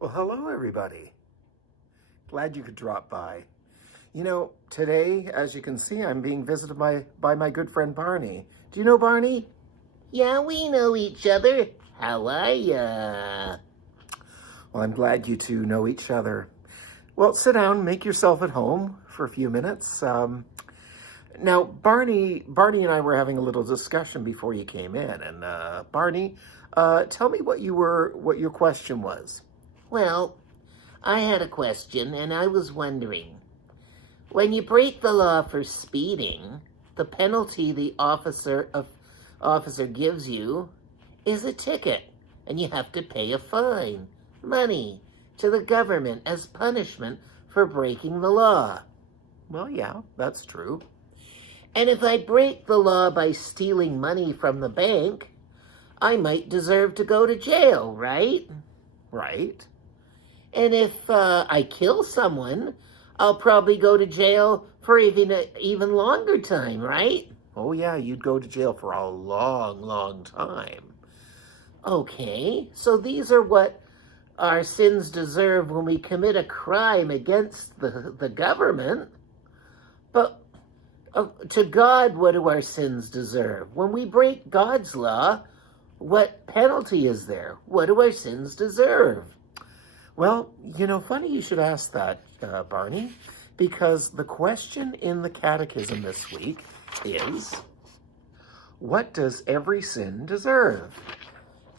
Well, hello, everybody. Glad you could drop by. You know, today, as you can see, I'm being visited by my good friend Barney. Do you know Barney? Yeah, we know each other. How are ya? Well, I'm glad you two know each other. Well, sit down, make yourself at home for a few minutes. Now, Barney and I were having a little discussion before you came in, and Barney, tell me what your question was. Well, I had a question, and I was wondering, when you break the law for speeding, the penalty the officer gives you is a ticket, and you have to pay a fine, money, to the government as punishment for breaking the law. Well, yeah, that's true. And if I break the law by stealing money from the bank, I might deserve to go to jail, right? Right. And if I kill someone, I'll probably go to jail for even longer time, right? Oh, yeah, you'd go to jail for a long, long time. Okay, so these are what our sins deserve when we commit a crime against the government. But to God, what do our sins deserve? When we break God's law, what penalty is there? What do our sins deserve? Well, you know, funny you should ask that, Barney, because the question in the Catechism this week is, what does every sin deserve?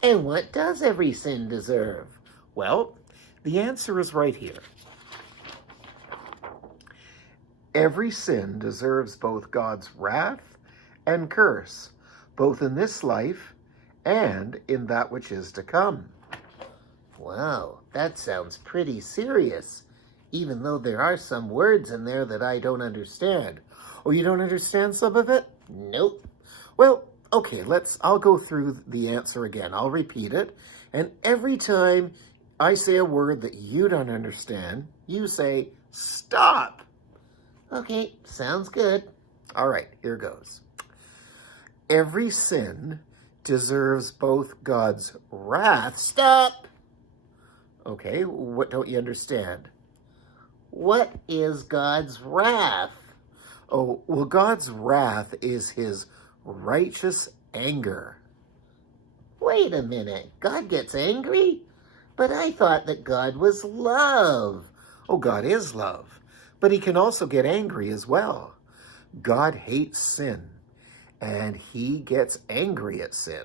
And what does every sin deserve? Well, the answer is right here. Every sin deserves both God's wrath and curse, both in this life and in that which is to come. Wow, that sounds pretty serious, even though there are some words in there that I don't understand. Oh, you don't understand some of it? Nope. Well, okay, I'll go through the answer again. I'll repeat it. And every time I say a word that you don't understand, you say, stop. Okay, sounds good. All right, here goes. Every sin deserves both God's wrath. Stop. Okay, what don't you understand? What is God's wrath? Oh, well, God's wrath is his righteous anger. Wait a minute, God gets angry? But I thought that God was love. Oh, God is love, but he can also get angry as well. God hates sin, and he gets angry at sin.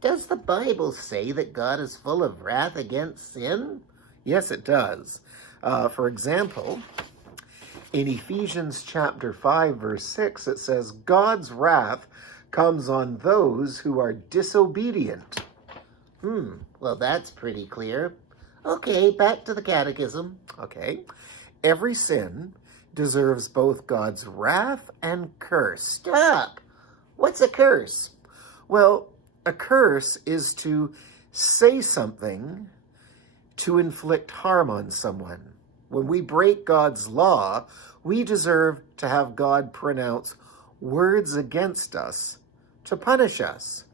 Does the Bible say that God is full of wrath against sin? Yes, it does. For example, in Ephesians chapter 5, verse 6, it says, God's wrath comes on those who are disobedient. Well, that's pretty clear. Okay, back to the Catechism. Okay. Every sin deserves both God's wrath and curse. Stop! What's a curse? Well, a curse is to say something to inflict harm on someone. When we break God's law, we deserve to have God pronounce words against us to punish us.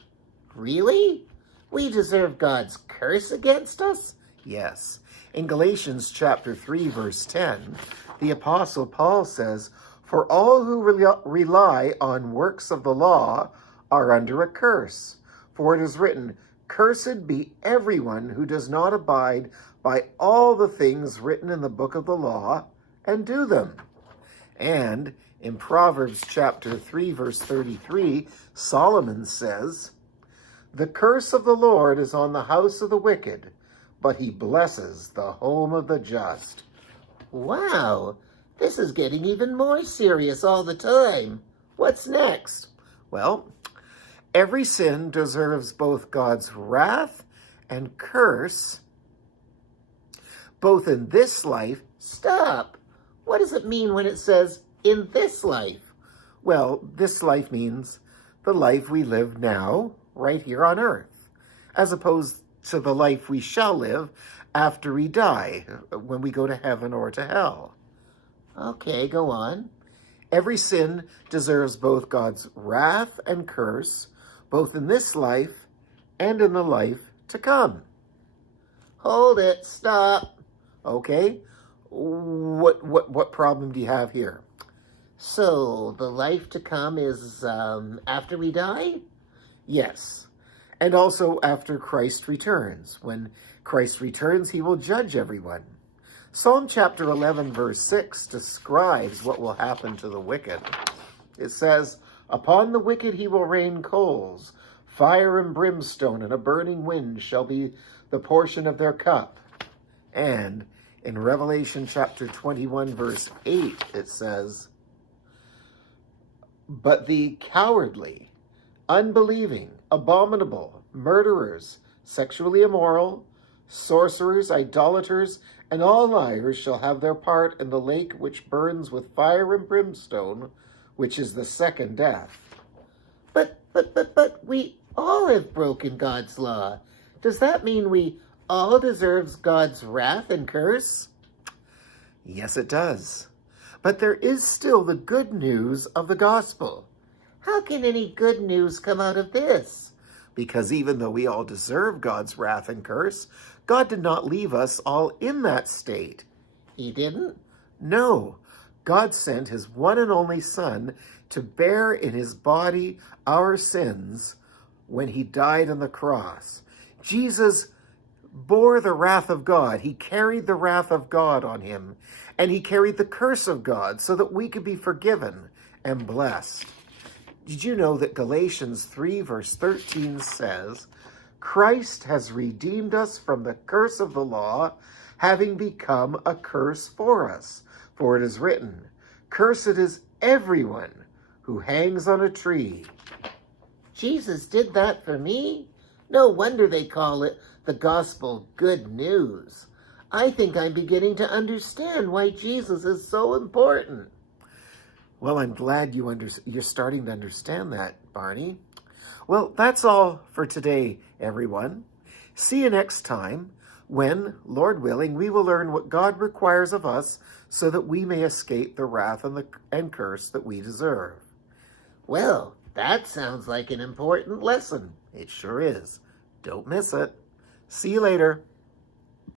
Really? We deserve God's curse against us? Yes. In Galatians chapter 3, verse 10, the Apostle Paul says, "For all who rely on works of the law are under a curse. For it is written, Cursed be everyone who does not abide by all the things written in the book of the law and do them." And in Proverbs chapter 3, verse 33, Solomon says, "The curse of the Lord is on the house of the wicked, but he blesses the home of the just." Wow, this is getting even more serious all the time. What's next? Well, every sin deserves both God's wrath and curse, both in this life. Stop! What does it mean when it says, in this life? Well, this life means the life we live now, right here on earth, as opposed to the life we shall live after we die, when we go to heaven or to hell. Okay, go on. Every sin deserves both God's wrath and curse, both in this life and in the life to come. Hold it. Stop. Okay, what problem do you have here? So, the life to come is after we die? Yes, and also after Christ returns. When Christ returns, he will judge everyone. Psalm chapter 11, verse 6 describes what will happen to the wicked. It says, "Upon the wicked he will rain coals, fire and brimstone, and a burning wind shall be the portion of their cup." And in Revelation chapter 21, verse 8, it says, "But the cowardly, unbelieving, abominable, murderers, sexually immoral, sorcerers, idolaters, and all liars shall have their part in the lake which burns with fire and brimstone, which is the second death." But we all have broken God's law. Does that mean we all deserve God's wrath and curse? Yes, it does. But there is still the good news of the gospel. How can any good news come out of this? Because even though we all deserve God's wrath and curse, God did not leave us all in that state. He didn't? No. God sent his one and only Son to bear in his body our sins when he died on the cross. Jesus bore the wrath of God. He carried the wrath of God on him, and he carried the curse of God so that we could be forgiven and blessed. Did you know that Galatians 3 verse 13 says, "Christ has redeemed us from the curse of the law, having become a curse for us. For it is written, 'Cursed is everyone who hangs on a tree.'" Jesus did that for me? No wonder they call it the gospel good news. I think I'm beginning to understand why Jesus is so important. Well, I'm glad you're starting to understand that, Barney. Well, that's all for today, everyone. See you next time when, Lord willing, we will learn what God requires of us so that we may escape the wrath and curse that we deserve. Well, that sounds like an important lesson. It sure is. Don't miss it. See you later.